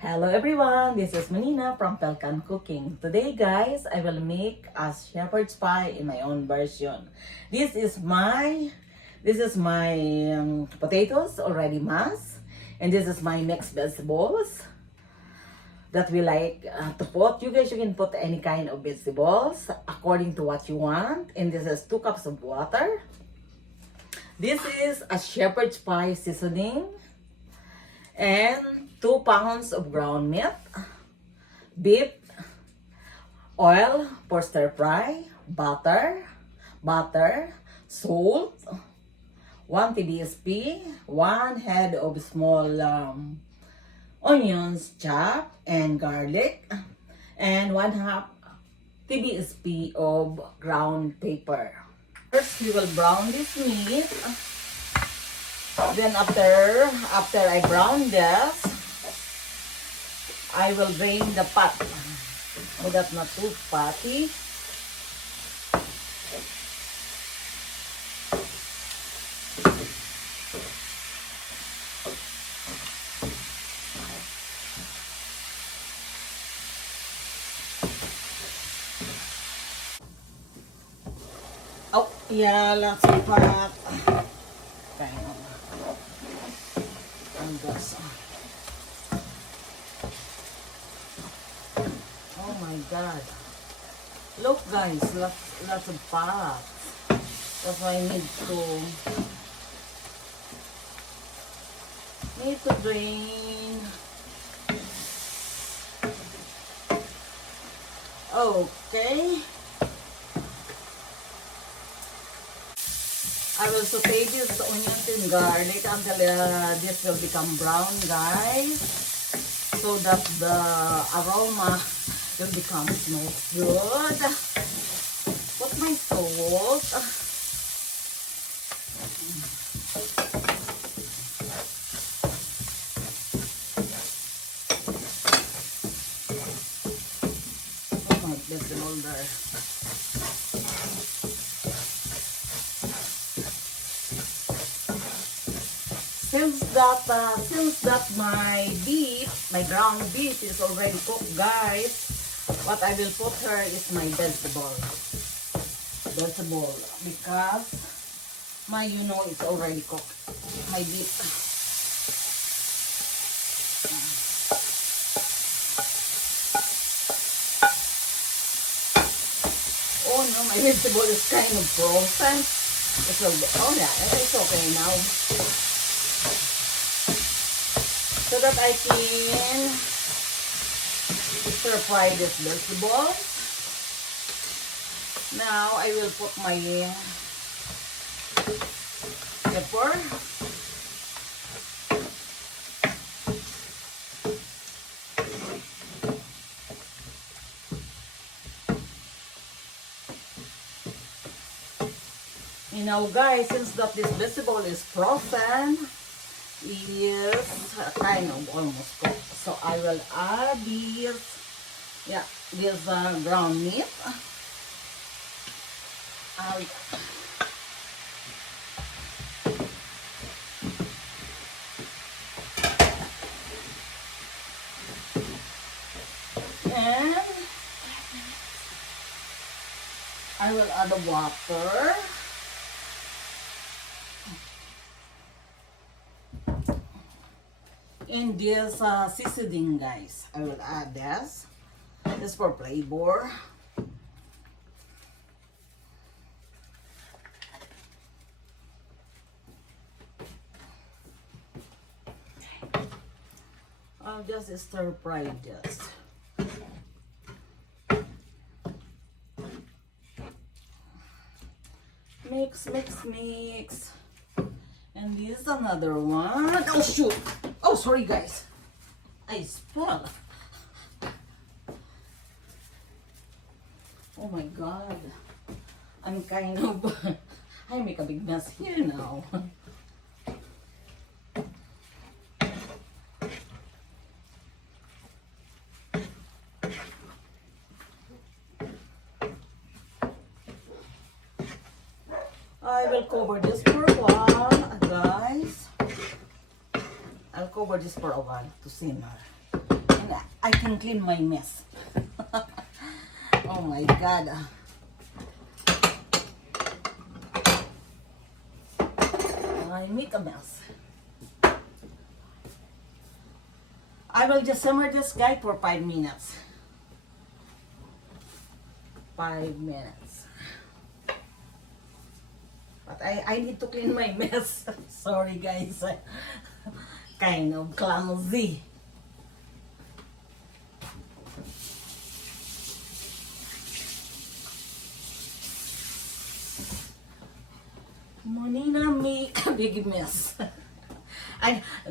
Hello everyone, this is Manina from Pelkan Cooking. Today guys, I will make a shepherd's pie in my own version. This is my potatoes already mashed, and this is my mixed vegetables that we like to put. You guys, you can put any kind of vegetables according to what you want. And this is 2 cups of water. This is a shepherd's pie seasoning and 2 pounds of ground meat, beef, oil for stir fry, butter, salt, 1 tsp, 1 head of small onions chopped, and garlic, and 1/2 tsp of ground pepper. First, we will brown this meat. Then after I brown this, I will drain the pot so that not too fatty. Oh, yeah, let's pot. Okay. And that's, oh my god. Look guys, lots of pots. That's why I need to drain. Okay. I will saute this onions and garlic until this will become brown, guys, so that the aroma will become smells good. Put my salt. Put my vegetable there. Since that my ground beef is already cooked, guys, what I will put here is my vegetable, because my it's already cooked, my beef. Oh no, my vegetable is kind of frozen. Oh yeah, it's okay now. So that I can stir fry this vegetable. Now I will put my pepper. You know guys, since that this vegetable is frozen, is kind of almost cooked, so I will add this ground meat. And I will add the water. In this seasoning, guys, I will add this for flavor. I'll just stir fry this. Mix. And this is another one. Oh shoot! Oh, sorry guys. I spilled. Oh my god. I'm kind of I make a big mess here now. I will cover this for a while, guys. I'll cover this for a while to simmer. I can clean my mess. Oh my God. I make a mess. I will just simmer this guy for 5 minutes. 5 minutes. But I need to clean my mess. Sorry guys. Kind of clumsy. Monina make a big mess.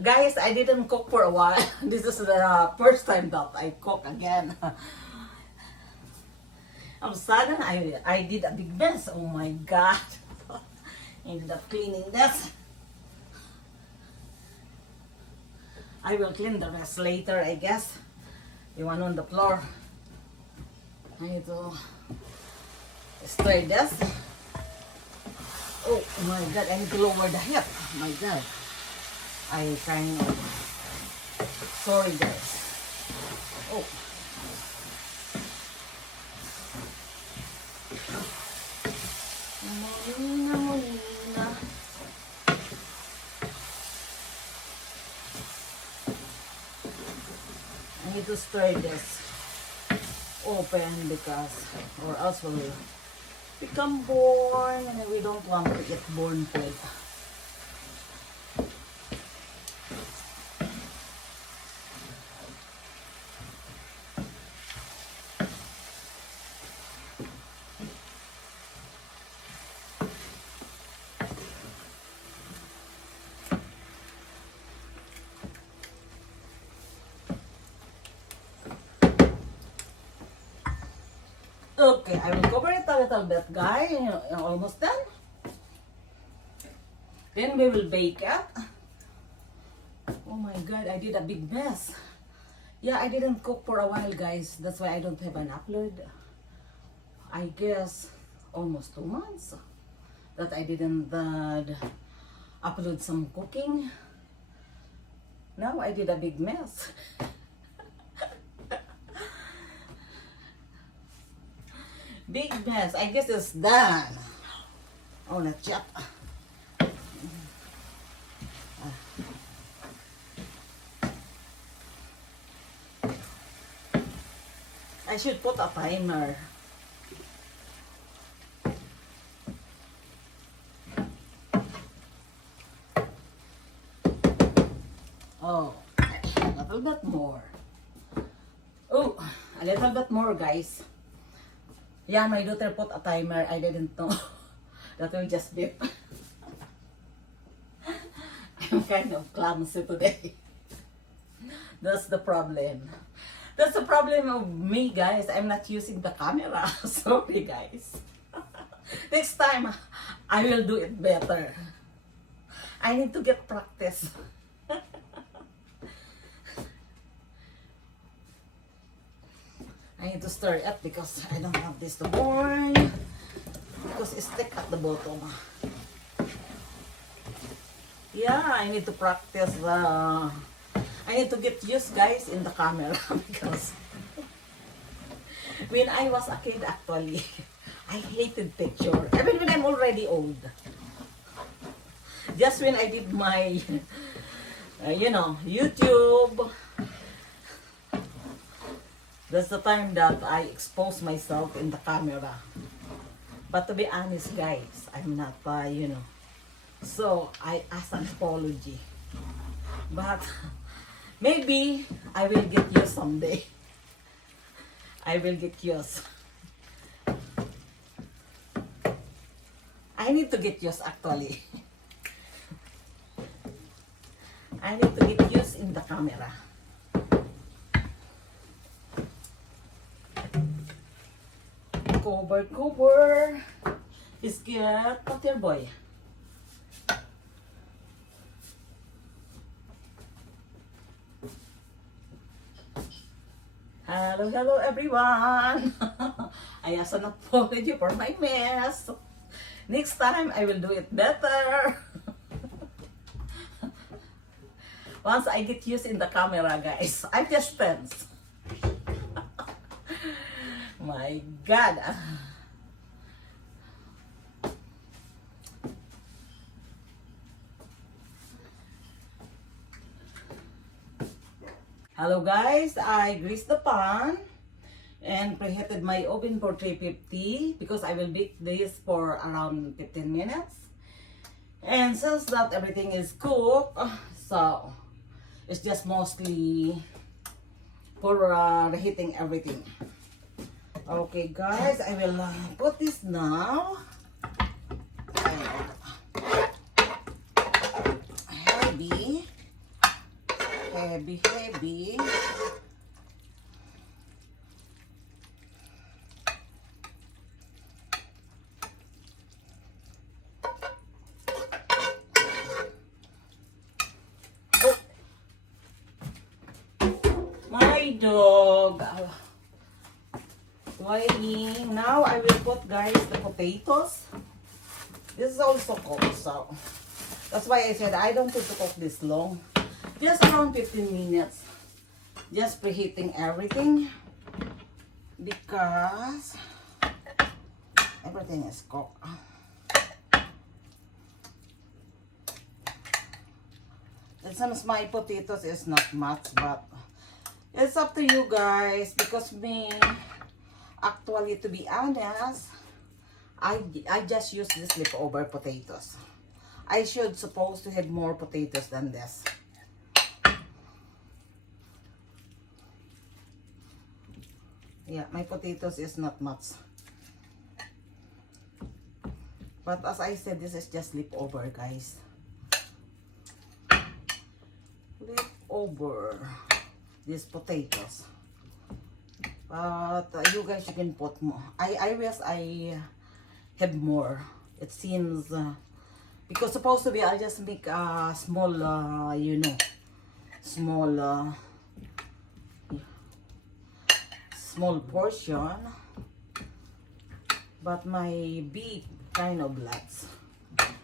Guys, I didn't cook for a while. This is the first time that I cook again. All of a sudden, I did a big mess. Oh my God. I ended up cleaning this. I will clean the rest later, I guess. The one on the floor. I need to stir this. Oh my God, I need to lower the heat. Oh my God. I kind of... Sorry guys. Oh. Molina. I need to stir this open because, or else will become born, and we don't want to get born food. Okay, I will cover it a little bit, guys. Almost done. Then we will bake it. Oh my God, I did a big mess. Yeah, I didn't cook for a while, guys. That's why I don't have an upload. I guess almost 2 months that I didn't upload some cooking. Now I did a big mess. Big mess. I guess it's done. Oh, let's chop. I should put a timer. Oh, a little bit more. Oh, a little bit more, guys. Yeah, my daughter put a timer. I didn't know. That will just beep. I'm kind of clumsy today. That's the problem. That's the problem of me, guys. I'm not using the camera. Sorry, guys. Next time, I will do it better. I need to get practice. I need to stir it because I don't want this to burn. Because it's thick at the bottom. Yeah, I need to practice. I need to get used, guys, in the camera. Because when I was a kid, actually, I hated picture. Even when I'm already old. Just when I did my, YouTube. That's the time that I expose myself in the camera. But to be honest, guys, I'm not, So, I ask an apology. But, maybe, I will get used someday. I will get used. I need to get used, actually. I need to get used in the camera. Cover. Is get butter boy. Hello everyone. I ask an apology for my mess. Next time I will do it better. Once I get used in the camera, guys, I'm just tense. My God. Hello guys, I greased the pan and preheated my oven for 350 because I will bake this for around 15 minutes. And since that everything is cooked, so it's just mostly for reheating everything. Okay guys, I will put this now. Heavy. Heavy. Oh. My dog. Waiting. Now I will put, guys, the potatoes. This is also cooked, so that's why I said I don't need to cook this long. Just around 15 minutes. Just preheating everything because everything is cooked. It seems my potatoes is not much, but it's up to you guys because me, actually, to be honest, I just use this leftover potatoes. I should supposed to have more potatoes than this. Yeah, my potatoes is not much. But as I said, this is just leftover, guys. Leftover. These potatoes. But you guys, you can put more. I wish I have more. It seems, because supposed to be, I'll just make a small, small portion, but my beef kind of lots.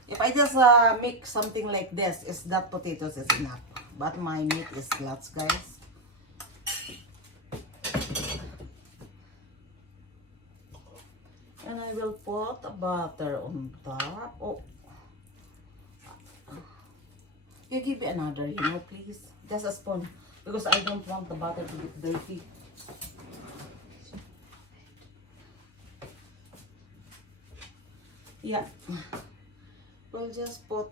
If I just make something like this, is that potatoes is enough, but my meat is lots, guys. And I will put butter on top. Oh, you give me another, please, just a spoon, because I don't want the butter to get dirty. Yeah, we'll just put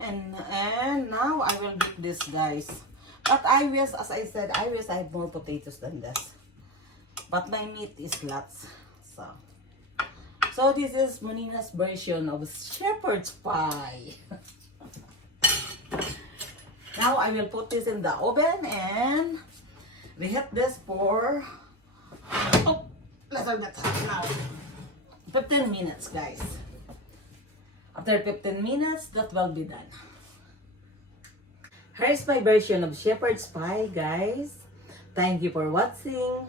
and now I will do this, guys. But I wish, as I said, I wish I had more potatoes than this. But my meat is lots, so this is Monina's version of shepherd's pie. Now I will put this in the oven and reheat this for little bit now. 15 minutes, guys. After 15 minutes, that will be done. Here's my version of shepherd's pie, guys. Thank you for watching.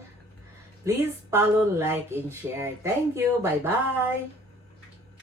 Please follow, like, and share. Thank you. Bye-bye.